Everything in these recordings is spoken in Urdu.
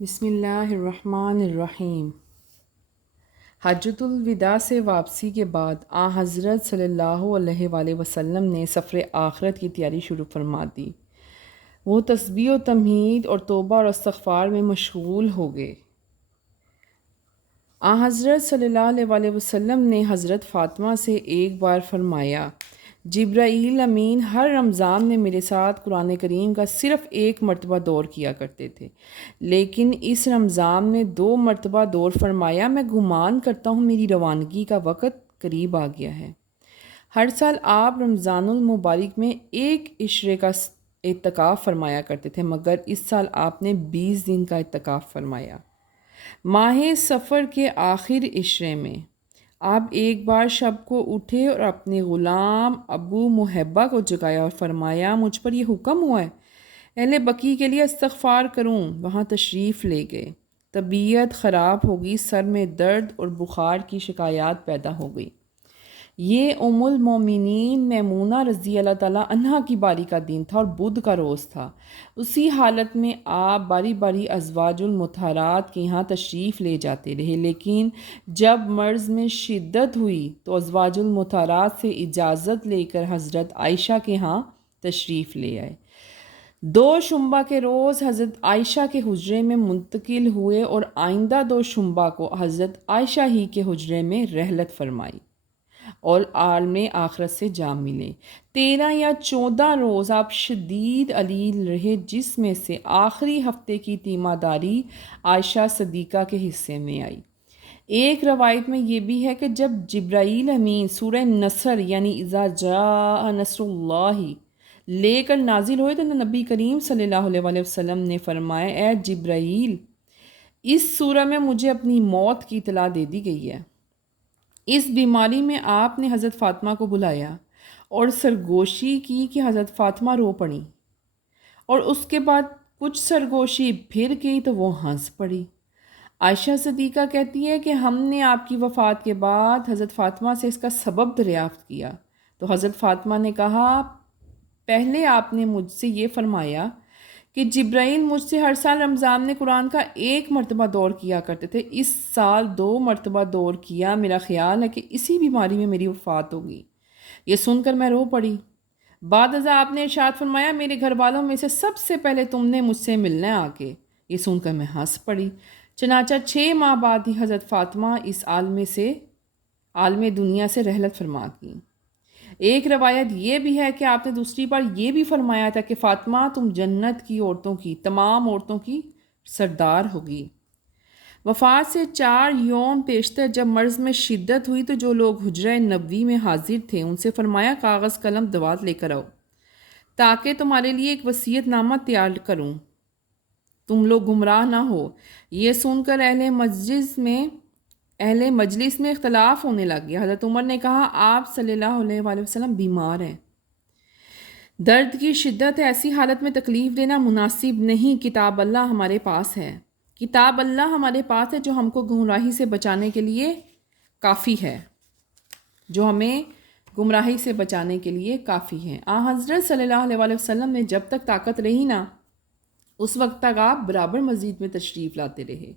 بسم اللہ الرحمن الرحیم۔ حجۃ الوداع سے واپسی کے بعد حضرت صلی اللہ علیہ وآلہ وسلم نے سفر آخرت کی تیاری شروع فرما دی۔ وہ تسبیح و تمہید اور توبہ اور استغفار میں مشغول ہو گئے۔ حضرت صلی اللہ علیہ وآلہ وسلم نے حضرت فاطمہ سے ایک بار فرمایا، جبرائیل امین ہر رمضان میں میرے ساتھ قرآن کریم کا صرف ایک مرتبہ دور کیا کرتے تھے، لیکن اس رمضان میں 2 مرتبہ دور فرمایا۔ میں گمان کرتا ہوں میری روانگی کا وقت قریب آ گیا ہے۔ ہر سال آپ رمضان المبارک میں ایک عشرے کا اعتکاف فرمایا کرتے تھے، مگر اس سال آپ نے 20 دن کا اعتکاف فرمایا۔ ماہ سفر کے آخر عشرے میں آپ ایک بار شب کو اٹھے اور اپنے غلام ابو محبہ کو جگایا اور فرمایا، مجھ پر یہ حکم ہوا ہے اہل بقیع کے لیے استغفار کروں۔ وہاں تشریف لے گئے۔ طبیعت خراب ہوگی، سر میں درد اور بخار کی شکایات پیدا ہو گئی۔ یہ ام المومنین میمونہ رضی اللہ تعالیٰ عنہا کی باری کا دن تھا اور بدھ کا روز تھا۔ اسی حالت میں آپ باری باری ازواج المطہرات کے یہاں تشریف لے جاتے رہے، لیکن جب مرض میں شدت ہوئی تو ازواج المطہرات سے اجازت لے کر حضرت عائشہ کے یہاں تشریف لے آئے۔ 2 شنبہ کے روز حضرت عائشہ کے حجرے میں منتقل ہوئے اور آئندہ 2 شنبہ کو حضرت عائشہ ہی کے حجرے میں رحلت فرمائی اور عالم آخرت سے جا ملے۔ 13 یا 14 روز آپ شدید علیل رہے، جس میں سے آخری ہفتے کی تیمارداری عائشہ صدیقہ کے حصے میں آئی۔ ایک روایت میں یہ بھی ہے کہ جب جبرائیل امین سورہ نصر یعنی اذا جاء نصر اللہ لے کر نازل ہوئے تو نبی کریم صلی اللہ علیہ وآلہ وسلم نے فرمایا، اے جبرائیل، اس سورہ میں مجھے اپنی موت کی اطلاع دے دی گئی ہے۔ اس بیماری میں آپ نے حضرت فاطمہ کو بلایا اور سرگوشی کی کہ حضرت فاطمہ رو پڑیں، اور اس کے بعد کچھ سرگوشی پھر کی تو وہ ہنس پڑی۔ عائشہ صدیقہ کہتی ہے کہ ہم نے آپ کی وفات کے بعد حضرت فاطمہ سے اس کا سبب دریافت کیا تو حضرت فاطمہ نے کہا، پہلے آپ نے مجھ سے یہ فرمایا کہ جبرائیل مجھ سے ہر سال رمضان میں قرآن کا 1 مرتبہ دور کیا کرتے تھے، اس سال 2 مرتبہ دور کیا، میرا خیال ہے کہ اسی بیماری میں میری وفات ہوگی۔ یہ سن کر میں رو پڑی۔ بعد ازاں آپ نے ارشاد فرمایا، میرے گھر والوں میں سے سب سے پہلے تم نے مجھ سے ملنا ہے آ کے۔ یہ سن کر میں ہنس پڑی۔ چنانچہ 6 ماہ بعد ہی حضرت فاطمہ اس عالم دنیا سے رحلت فرما گئی۔ ایک روایت یہ بھی ہے کہ آپ نے دوسری بار یہ بھی فرمایا تھا کہ فاطمہ تم جنت کی عورتوں کی تمام عورتوں کی سردار ہوگی۔ وفات سے 4 یوم پیشتر جب مرض میں شدت ہوئی تو جو لوگ حجرہ نبوی میں حاضر تھے ان سے فرمایا، کاغذ قلم دوات لے کر آؤ تاکہ تمہارے لیے ایک وصیت نامہ تیار کروں، تم لوگ گمراہ نہ ہو۔ یہ سن کر اہل مجلس میں اختلاف ہونے لگ گیا۔ حضرت عمر نے کہا، آپ صلی اللہ علیہ وآلہ وسلم بیمار ہیں، درد کی شدت ہے، ایسی حالت میں تکلیف دینا مناسب نہیں۔ کتاب اللہ ہمارے پاس ہے، کتاب اللہ ہمارے پاس ہے جو ہم کو گمراہی سے بچانے کے لیے کافی ہے، جو ہمیں گمراہی سے بچانے کے لیے کافی ہے۔ حضرت صلی اللہ علیہ وآلہ وسلم نے جب تک طاقت رہی نا اس وقت تک آپ برابر مسجد میں تشریف لاتے رہے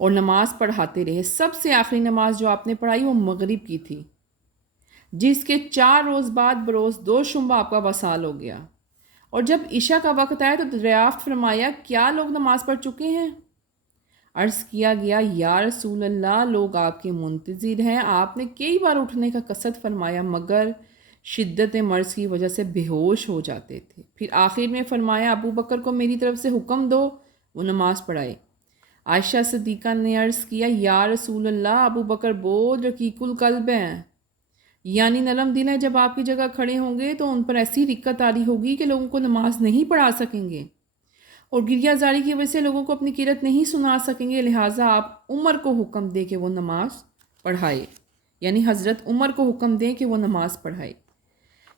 اور نماز پڑھاتے رہے۔ سب سے آخری نماز جو آپ نے پڑھائی وہ مغرب کی تھی، جس کے 4 روز بعد بروز 2 شنبہ آپ کا وصال ہو گیا، اور جب عشاء کا وقت آیا تو دریافت فرمایا، کیا لوگ نماز پڑھ چکے ہیں؟ عرض کیا گیا، یا رسول اللہ، لوگ آپ کے منتظر ہیں۔ آپ نے کئی بار اٹھنے کا قصد فرمایا مگر شدت مرض کی وجہ سے بے ہوش ہو جاتے تھے۔ پھر آخر میں فرمایا، ابو بکر کو میری طرف سے حکم دو، وہ نماز پڑھائے۔ عائشہ صدیقہ نے عرض کیا، یا رسول اللہ، ابو بکر بہت رقیق القلب ہیں، یعنی نرم دل ہیں، جب آپ کی جگہ کھڑے ہوں گے تو ان پر ایسی رکت طاری ہوگی کہ لوگوں کو نماز نہیں پڑھا سکیں گے، اور گریہ زاری کی وجہ سے لوگوں کو اپنی قرات نہیں سنا سکیں گے، لہٰذا آپ عمر کو حکم دیں کہ وہ نماز پڑھائے، یعنی حضرت عمر کو حکم دیں کہ وہ نماز پڑھائے۔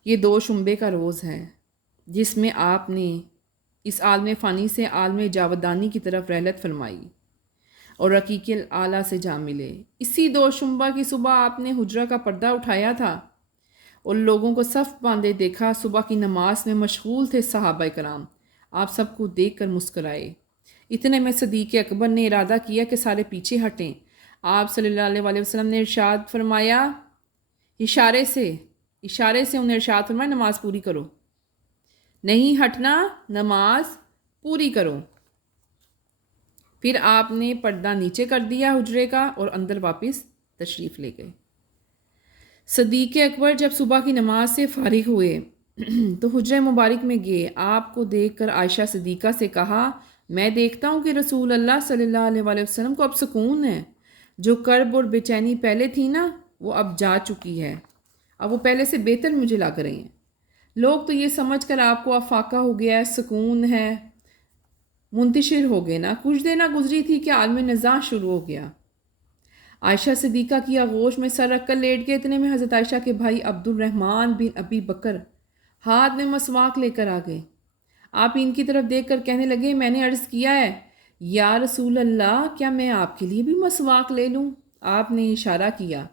یہ 2 شنبے کا روز ہے جس میں آپ نے اس عالم فانی سے عالم جاودانی کی طرف رحلت فرمائی اور رقیق اعلیٰ سے جا ملے۔ اسی 2 شنبہ کی صبح آپ نے حجرہ کا پردہ اٹھایا تھا اور لوگوں کو صف باندھے دیکھا۔ صبح کی نماز میں مشغول تھے صحابہ کرام، آپ سب کو دیکھ کر مسکرائے۔ اتنے میں صدیق اکبر نے ارادہ کیا کہ سارے پیچھے ہٹیں۔ آپ صلی اللہ علیہ وسلم نے ارشاد فرمایا، اشارے سے انہیں ارشاد فرمایا نماز پوری کرو، نہیں ہٹنا، نماز پوری کرو۔ پھر آپ نے پردہ نیچے کر دیا حجرے کا اور اندر واپس تشریف لے گئے۔ صدیق اکبر جب صبح کی نماز سے فارغ ہوئے تو حجرہ مبارک میں گئے۔ آپ کو دیکھ کر عائشہ صدیقہ سے کہا، میں دیکھتا ہوں کہ رسول اللہ صلی اللہ علیہ وآلہ وسلم کو اب سکون ہے، جو کرب اور بے چینی پہلے تھی نا وہ اب جا چکی ہے، اب وہ پہلے سے بہتر مجھے لگ رہی ہیں۔ لوگ تو یہ سمجھ کر آپ کو اب فاقہ ہو گیا ہے، سکون ہے، منتشر ہو گئے نا، کچھ دیر نہ گزری تھی کہ عالم نزاع شروع ہو گیا۔ عائشہ صدیقہ کی آغوش میں سر رکھ کر لیٹ گئے۔ اتنے میں حضرت عائشہ کے بھائی عبد الرحمن بن ابی بکر ہاتھ میں مسواک لے کر آ گئے۔ آپ ان کی طرف دیکھ کر کہنے لگے، میں نے عرض کیا ہے یا رسول اللہ، کیا میں آپ کے لیے بھی مسواک لے لوں؟ آپ نے اشارہ کیا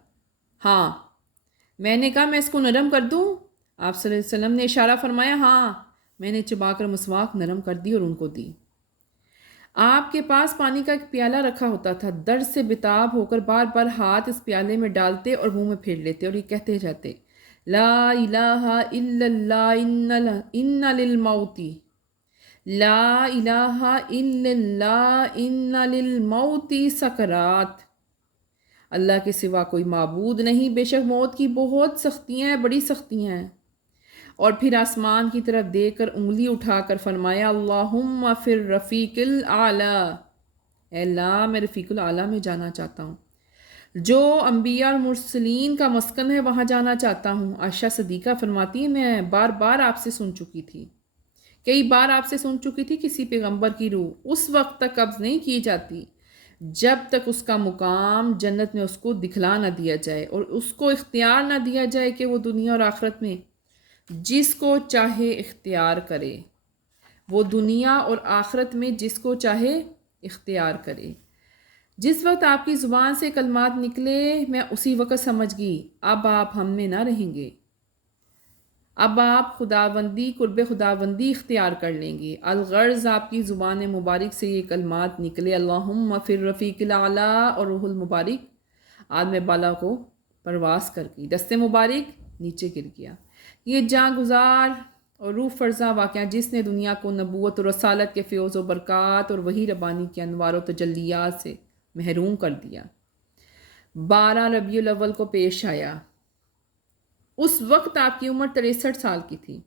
ہاں۔ میں نے کہا میں اس کو نرم کر دوں؟ آپ صلی اللہ علیہ وسلم نے اشارہ فرمایا ہاں۔ میں نے چبا کر مسواک نرم کر دی اور ان کو دی۔ آپ کے پاس پانی کا ایک پیالہ رکھا ہوتا تھا۔ درد سے بتاب ہو کر بار بار ہاتھ اس پیالے میں ڈالتے اور منہ میں پھیر لیتے اور یہ کہتے جاتے، لا الہ الا اللہ ان للموت، لا الہ الا اللہ ان للموت سکرات۔ اللہ کے سوا کوئی معبود نہیں، بے شک موت کی بہت سختیاں ہیں، بڑی سختیاں ہیں۔ اور پھر آسمان کی طرف دیکھ کر انگلی اٹھا کر فرمایا، اللہم فی الرفیق الاعلیٰ، اے اللہ میں رفیق الاعلیٰ میں جانا چاہتا ہوں، جو انبیاء اور مرسلین کا مسکن ہے وہاں جانا چاہتا ہوں۔ عائشہ صدیقہ فرماتی ہے، میں بار بار آپ سے سن چکی تھی، کئی بار آپ سے سن چکی تھی، کسی پیغمبر کی روح اس وقت تک قبض نہیں کی جاتی جب تک اس کا مقام جنت میں اس کو دکھلا نہ دیا جائے اور اس کو اختیار نہ دیا جائے کہ وہ دنیا اور آخرت میں جس کو چاہے اختیار کرے، وہ دنیا اور آخرت میں جس کو چاہے اختیار کرے۔ جس وقت آپ کی زبان سے کلمات نکلے میں اسی وقت سمجھ گئی اب آپ ہم میں نہ رہیں گے، اب آپ خداوندی قرب خداوندی اختیار کر لیں گے۔ الغرض آپ کی زبان مبارک سے یہ کلمات نکلے، اللہم فی الرفیق الاعلیٰ، اور روح المبارک عالم بالا کو پرواز کر گئی، دست مبارک نیچے گر گیا۔ یہ جاں گزار اور روح فرزاں واقعہ جس نے دنیا کو نبوت اور رسالت کے فیوز و برکات اور وحی ربانی کے انوار و تجلیات سے محروم کر دیا، 12 ربیع الاول کو پیش آیا۔ اس وقت آپ کی عمر 63 سال کی تھی۔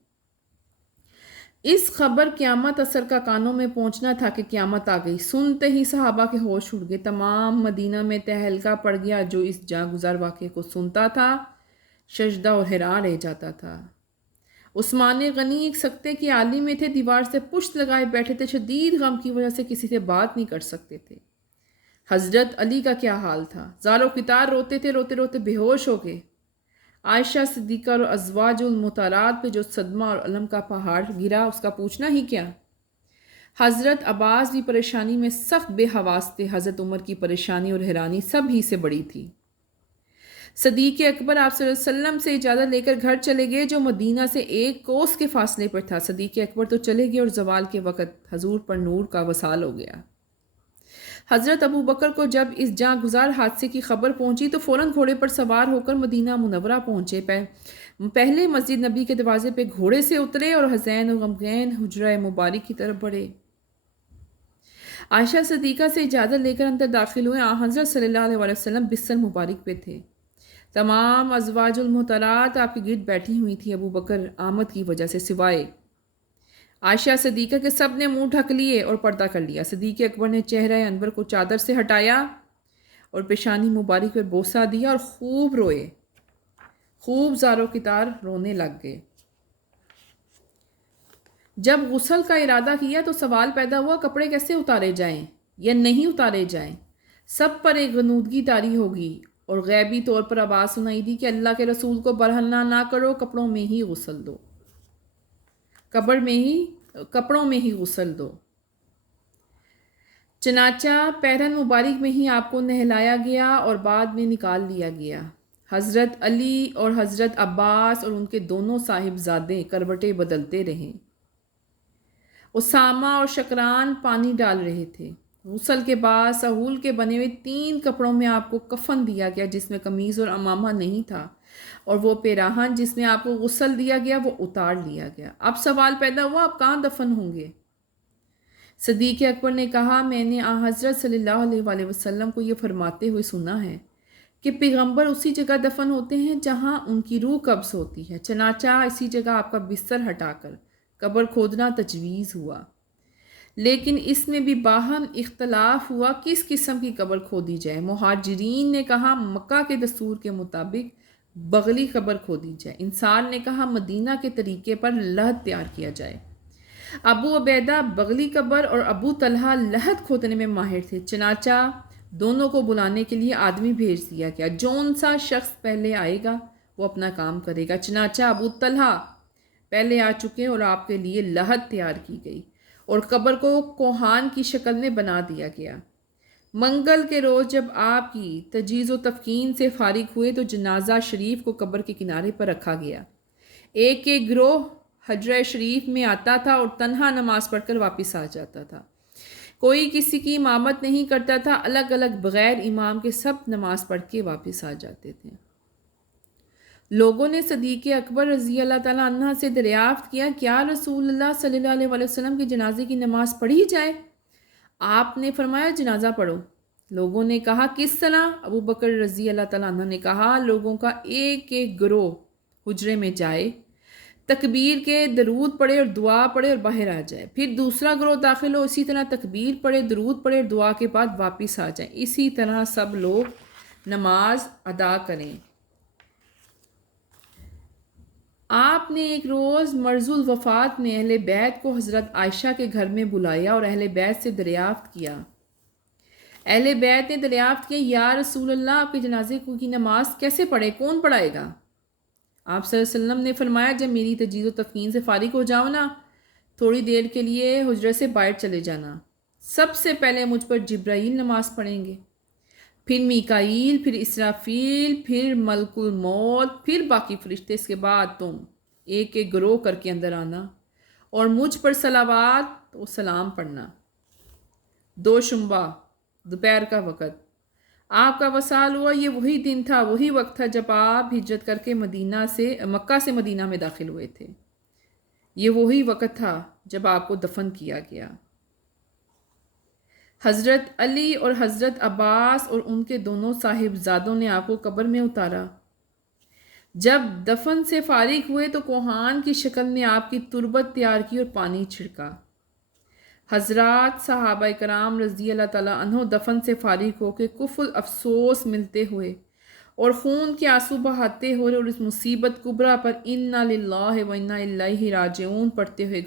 اس خبر قیامت اثر کا کانوں میں پہنچنا تھا کہ قیامت آ گئی۔ سنتے ہی صحابہ کے ہوش اڑ گئے، تمام مدینہ میں تہلکہ پڑ گیا۔ جو اس جاں گزار واقعے کو سنتا تھا شجدہ اور حیران رہ جاتا تھا۔ عثمان غنی ایک سکتے کے عالم میں تھے، دیوار سے پشت لگائے بیٹھے تھے، شدید غم کی وجہ سے کسی سے بات نہیں کر سکتے تھے۔ حضرت علی کا کیا حال تھا، زارو قطار روتے تھے، روتے روتے بے ہوش ہو گئے۔ عائشہ صدیقہ اور ازواج المطہرات پہ جو صدمہ اور علم کا پہاڑ گرا اس کا پوچھنا ہی کیا۔ حضرت عباس بھی پریشانی میں سخت بے حواس تھے۔ حضرت عمر کی پریشانی اور حیرانی سب ہی سے بڑی تھی۔ صدیق اکبر آپ صلی اللہ علیہ وسلم سے اجازت لے کر گھر چلے گئے جو مدینہ سے 1 کوس کے فاصلے پر تھا۔ صدیق اکبر تو چلے گئے اور زوال کے وقت حضور پر نور کا وصال ہو گیا۔ حضرت ابو بکر کو جب اس جاں گزار حادثے کی خبر پہنچی تو فوراً گھوڑے پر سوار ہو کر مدینہ منورہ پہنچے۔ پہلے مسجد نبی کے دروازے پہ گھوڑے سے اترے اور حزین و غمگین حجرہ مبارک کی طرف بڑھے۔ عائشہ صدیقہ سے اجازت لے کر اندر داخل ہوئے۔ حضرت صلی اللہ علیہ وسلم بستر مبارک پہ تھے، تمام ازواج المطہرات آپ کے گرد بیٹھی ہوئی تھی ابو بکر آمد کی وجہ سے سوائے عائشہ صدیقہ کے سب نے منہ ڈھک لیے اور پردہ کر لیا۔ صدیق اکبر نے چہرہ انور کو چادر سے ہٹایا اور پیشانی مبارک پر بوسہ دیا اور خوب روئے، خوب زارو قطار رونے لگ گئے۔ جب غسل کا ارادہ کیا تو سوال پیدا ہوا کپڑے کیسے اتارے جائیں یا نہیں اتارے جائیں۔ سب پر ایک غنودگی طاری ہوگی اور غیبی طور پر آواز سنائی دی کہ اللہ کے رسول کو برہنہ نہ کرو، کپڑوں میں ہی غسل دو، کپڑوں میں ہی غسل دو۔ چنانچہ پیرہن مبارک میں ہی آپ کو نہلایا گیا اور بعد میں نکال لیا گیا۔ حضرت علی اور حضرت عباس اور ان کے دونوں صاحبزادے کروٹیں بدلتے رہے۔ اسامہ اور شکران پانی ڈال رہے تھے۔ غسل کے بعد سہول کے بنے ہوئے 3 کپڑوں میں آپ کو کفن دیا گیا جس میں قمیض اور امامہ نہیں تھا، اور وہ پیراہن جس میں آپ کو غسل دیا گیا وہ اتار لیا گیا۔ اب سوال پیدا ہوا آپ کہاں دفن ہوں گے؟ صدیق اکبر نے کہا میں نے حضرت صلی اللہ علیہ وآلہ وسلم کو یہ فرماتے ہوئے سنا ہے کہ پیغمبر اسی جگہ دفن ہوتے ہیں جہاں ان کی روح قبض ہوتی ہے، چنانچہ اسی جگہ آپ کا بستر ہٹا کر قبر کھودنا تجویز ہوا۔ لیکن اس میں بھی باہم اختلاف ہوا کس قسم کی قبر کھودی جائے۔ مہاجرین نے کہا مکہ کے دستور کے مطابق بغلی قبر کھودی جائے، انصار نے کہا مدینہ کے طریقے پر لحد تیار کیا جائے۔ ابو عبیدہ بغلی قبر اور ابو طلحہ لحد کھودنے میں ماہر تھے، چنانچہ دونوں کو بلانے کے لیے آدمی بھیج دیا گیا، جون سا شخص پہلے آئے گا وہ اپنا کام کرے گا۔ چنانچہ ابو طلحہ پہلے آ چکے اور آپ کے لیے لحد تیار کی گئی اور قبر کو کوہان کی شکل میں بنا دیا گیا۔ منگل کے روز جب آپ کی تجہیز و تفکین سے فارغ ہوئے تو جنازہ شریف کو قبر کے کنارے پر رکھا گیا۔ ایک ایک گروہ حجرہ شریف میں آتا تھا اور تنہا نماز پڑھ کر واپس آ جاتا تھا، کوئی کسی کی امامت نہیں کرتا تھا، الگ الگ بغیر امام کے سب نماز پڑھ کے واپس آ جاتے تھے۔ لوگوں نے صدیق اکبر رضی اللہ تعالیٰ عنہ سے دریافت کیا کیا رسول اللہ صلی اللہ علیہ وآلہ وسلم کی جنازے کی نماز پڑھی جائے؟ آپ نے فرمایا جنازہ پڑھو۔ لوگوں نے کہا کس طرح؟ ابو بکر رضی اللہ تعالیٰ عنہ نے کہا لوگوں کا ایک ایک گروہ حجرے میں جائے، تکبیر کے درود پڑھے اور دعا پڑھے اور باہر آ جائے، پھر دوسرا گروہ داخل ہو، اسی طرح تکبیر پڑھے، درود پڑھے اور دعا کے بعد واپس آ جائیں، اسی طرح سب لوگ نماز ادا کریں۔ آپ نے ایک روز مرض الوفات میں اہل بیت کو حضرت عائشہ کے گھر میں بلایا اور اہل بیت سے دریافت کیا۔ اہل بیت نے دریافت کیا یا رسول اللہ آپ کے جنازے کی نماز کیسے پڑھے، کون پڑھائے گا؟ آپ صلی اللہ علیہ وسلم نے فرمایا جب میری تجہیز و تفکین سے فارغ ہو جاؤ نا، تھوڑی دیر کے لیے حجرے سے باہر چلے جانا، سب سے پہلے مجھ پر جبرائیل نماز پڑھیں گے، پھر میکائیل، پھر اسرافیل، پھر ملک الموت، پھر باقی فرشتے، اس کے بعد تم ایک ایک گروہ کر کے اندر آنا اور مجھ پر صلوات و سلام پڑھنا۔ دوشنبہ دوپہر کا وقت آپ کا وصال ہوا، یہ وہی دن تھا، وہی وقت تھا جب آپ ہجرت کر کے مکہ سے مدینہ میں داخل ہوئے تھے، یہ وہی وقت تھا جب آپ کو دفن کیا گیا۔ حضرت علی اور حضرت عباس اور ان کے دونوں صاحبزادوں نے آپ کو قبر میں اتارا۔ جب دفن سے فارغ ہوئے تو کوہان کی شکل میں آپ کی تربت تیار کی اور پانی چھڑکا۔ حضرات صحابہ کرام رضی اللہ تعالیٰ عنہ دفن سے فارغ ہو کے کفل افسوس ملتے ہوئے اور خون کے آنسو بہاتے ہوئے اور اس مصیبت کبریٰ پر انا للہ و انا الیہ راجعون پڑھتے ہوئے